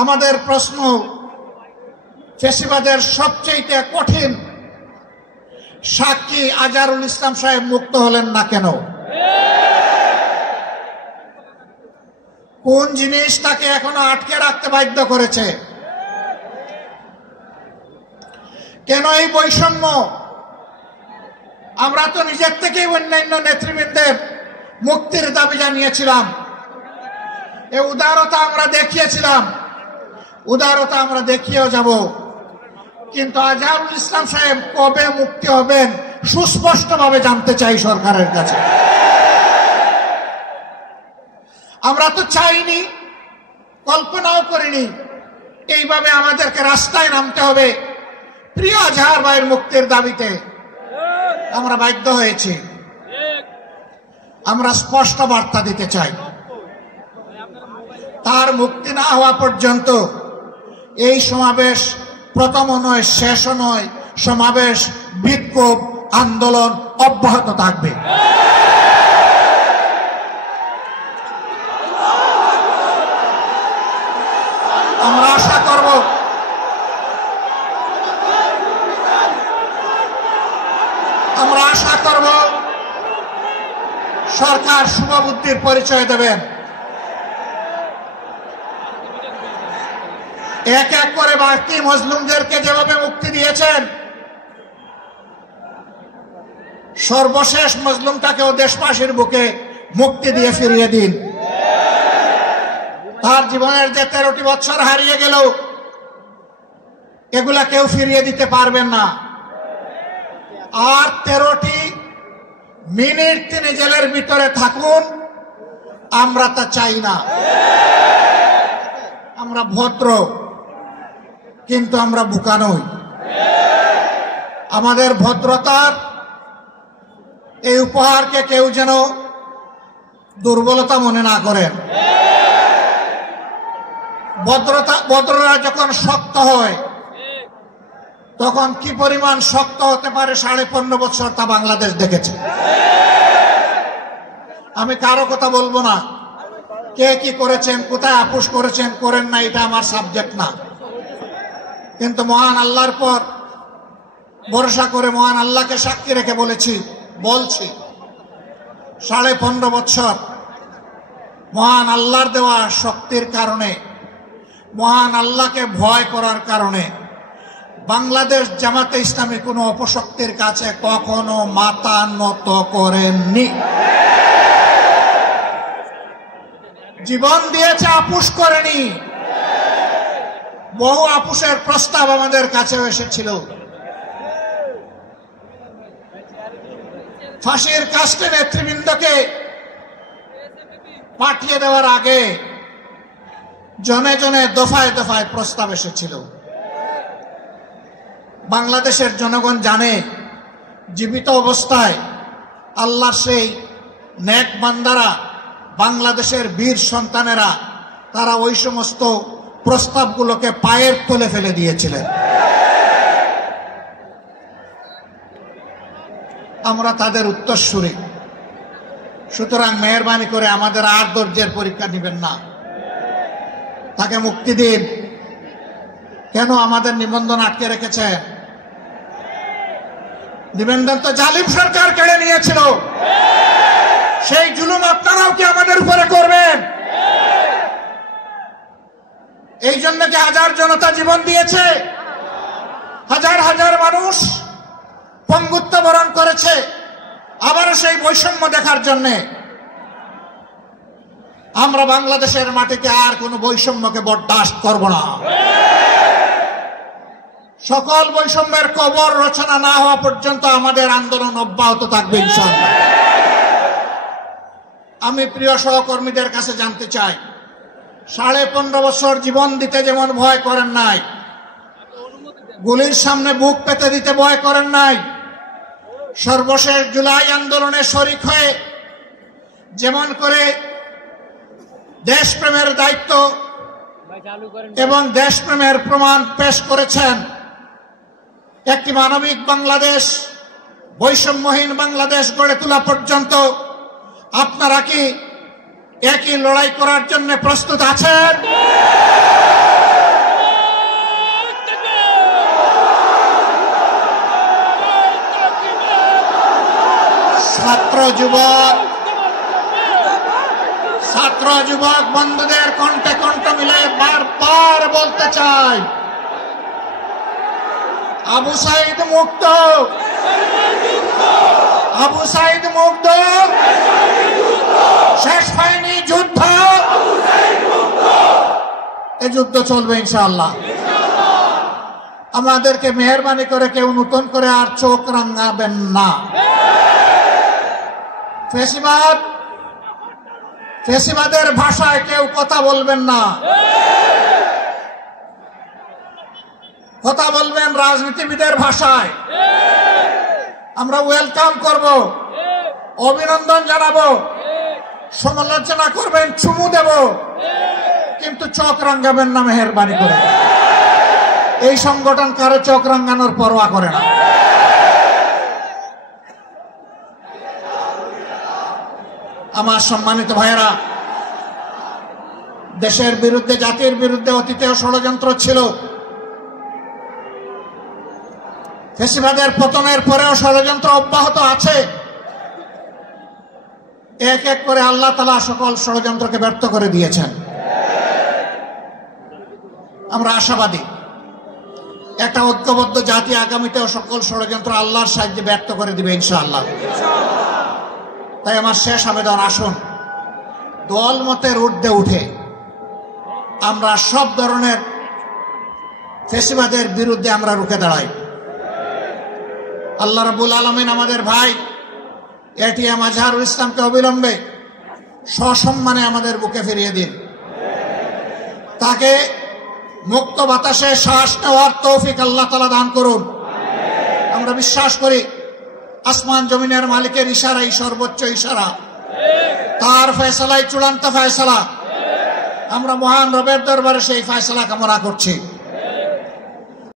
আমাদের প্রশ্ন, ফ্যাসিবাদের সবচেয়ে কঠিন সাক্ষী আজহারুল ইসলাম সাহেব মুক্ত হলেন না কেন? কোন জিনিস তাকে এখনো আটকে রাখতে বাধ্য করেছে? কেন এই বৈষম্য? আমরা তো নিজের থেকেই অন্যান্য নেতৃবৃন্দের মুক্তির দাবি জানিয়েছিলাম, এই উদারতা আমরা দেখিয়েছিলাম, উদারতা আমরা দেখিয়েও যাব। কিন্তু আজহারুল ইসলাম সাহেব কবে মুক্তি হবেন সুস্পষ্টভাবে জানতে চাই সরকারের কাছে। আমরা তো চাইনি, কল্পনাও করিনি এইভাবে আমাদেরকে রাস্তায় নামতে হবে প্রিয় আজহার ভাইয়ের মুক্তির দাবিতে। আমরা বাধ্য হয়েছি। আমরা স্পষ্ট বার্তা দিতে চাই, তার মুক্তি না হওয়া পর্যন্ত এই সমাবেশ প্রথমও নয়, শেষও নয়, সমাবেশ, বিক্ষোভ, আন্দোলন অব্যাহত থাকবে। আমরা আশা করব সরকার শুভবুদ্ধির পরিচয় দেবেন। এক এক করে বাকি মজলুমদেরকে যেভাবে মুক্তি দিয়েছেন, সর্বশেষ মজলুমটাকেও দেশবাসীর বুকে মুক্তি দিয়ে ফিরিয়ে দিন। তার জীবনের যে 13টি বছর হারিয়ে গেল, এগুলা কেউ ফিরিয়ে দিতে পারবেন না। আর 13টি মিনিট তিনি জেলের ভিতরে থাকুন, আমরা তা চাই না। আমরা ভদ্র, কিন্তু আমরা বোকা নই। আমাদের ভদ্রতার এই উপহারকে কেউ যেন দুর্বলতা মনে না করেন। ভদ্ররা যখন শক্ত হয়, তখন কি পরিমাণ শক্ত হতে পারে 15.5 বছর তা বাংলাদেশ দেখেছে। আমি কারো কথা বলবো না, কে কি করেছেন, কোথায় আপোষ করেছেন করেন না, এটা আমার সাবজেক্ট না। কিন্তু মহান আল্লাহর পর ভরসা করে মহান আল্লাহকে সাক্ষী রেখে বলছি 15.5 বছর মহান আল্লাহর দেওয়া শক্তির কারণে, মহান আল্লাহকে ভয় করার কারণে বাংলাদেশ জামাতে ইসলামী কোনো অপশক্তির কাছে কখনো মাথা নত করেননি। জীবন দিয়েছে, আপোষ করেনি। বহু আপোষের প্রস্তাব আমাদের কাছে এসেছিল। ফাঁসির কাস্টে নেতৃবৃন্দকে পাঠিয়ে দেওয়ার আগে জনে জনে দফায় দফায় প্রস্তাব এসেছিল। বাংলাদেশের জনগণ জানে, জীবিত অবস্থায় আল্লাহর সেই নেক বান্দারা, বাংলাদেশের বীর সন্তানেরা, তারা ওই সমস্ত প্রস্তাবগুলোকে পায়ের তলে ফেলে দিয়েছিলেন। আমরা তাদের উত্তরসূরি। সুতরাং মেহেরবানি করে আমাদের আর ধৈর্যের পরীক্ষা নেবেন না, তাকে মুক্তি দিন। কেন আমাদের নিবন্ধন আটকে রেখেছেন? নিবন্ধন তো জালিম সরকার কেড়ে নিয়েছিল। সেই জুলুম আপনারাও কি আমাদের উপরে করবেন? এই জন্য কি হাজার জনতা জীবন দিয়েছে, হাজার হাজার মানুষ পঙ্গুত্ব বরণ করেছে, আবারও সেই বৈষম্য দেখার জন্য? আমরা বাংলাদেশের মাটিতে আর কোনো বৈষম্যকে বরদাস্ত করব না। সকল বৈষম্যের কবর রচনা না হওয়া পর্যন্ত আমাদের আন্দোলন অব্যাহত থাকবে ইনশাআল্লাহ। আমি প্রিয় সহকর্মীদের কাছে জানতে চাই, 15.5 বছর জীবন দিতে যেমন ভয় করেন নাই, গুলির সামনে বুক পেতে দিতে ভয় করেন নাই, সর্বশেষ জুলাই আন্দোলনে শরিক হয়ে যেমন করে দেশপ্রেমের দায়িত্ব এবং দেশপ্রেমের প্রমাণ পেশ করেছেন, একটি মানবিক বাংলাদেশ, বৈষম্যহীন বাংলাদেশ গড়ে তোলা পর্যন্ত আপনারা কি একই লড়াই করার জন্য প্রস্তুত আছেন? যুবক বন্ধুদের কণ্ঠে কণ্ঠ মিলে বারবার বলতে চাই, আবু সাইদ মুক্ত, আবু সাইদ মুক্ত, শেষ হয়নি যুদ্ধ, এই যুদ্ধ চলবে ইনশাআল্লাহ। আমাদেরকে মেহরবানি করে কেউ নতুন করে আর চোখ রাঙাবেন না। ফেসিবাদের ভাষায় কেউ কথা বলবেন না, কথা বলবেন রাজনীতিবিদের ভাষায়। আমরা ওয়েলকাম করব, অভিনন্দন জানাবো, সমালোচনা করবেন, চুমু দেব, কিন্তু চোখ রাঙাবেন না মেহরবানি করে। এই সংগঠন কারো চোখ রাঙানোর পরোয়া করে না। আমার সম্মানিত ভাইয়েরা, দেশের বিরুদ্ধে, জাতির বিরুদ্ধে অতীতেও ষড়যন্ত্র ছিল। ফ্যাসিবাদের পতনের পরেও ষড়যন্ত্র অব্যাহত আছে। এক এক করে আল্লাহ তাআলা সকল ষড়যন্ত্রকে ব্যর্থ করে দিয়েছেন। আমরা আশাবাদী একটা ঐক্যবদ্ধ জাতি আগামীতেও সকল ষড়যন্ত্র আল্লাহর সাহায্যে ব্যর্থ করে দিবে ইনশাআল্লাহ। তাই আমার শেষ আবেদন, আসুন দল মতের ঊর্ধ্বে উঠে আমরা সব ধরনের ফ্যাসিবাদের বিরুদ্ধে আমরা রুখে দাঁড়াই। আল্লাহ রাব্বুল আলামিন আমাদের ভাই এটিএম আজহারুল ইসলামকে অবিলম্বে সসম্মানে আমাদের বুকে ফিরিয়ে দিন। তাকে মুক্ত বাতাসে শ্বাস নেওয়ার তৌফিক আল্লাহ তাআলা দান করুন। আমরা বিশ্বাস করি আসমান জমিনের মালিকের ইশারাই সর্বোচ্চ ইশারা, তার ফয়সালাই চূড়ান্ত ফয়সালা। আমরা মহান রবের দরবারে সেই ফয়সালা কামনা করছি।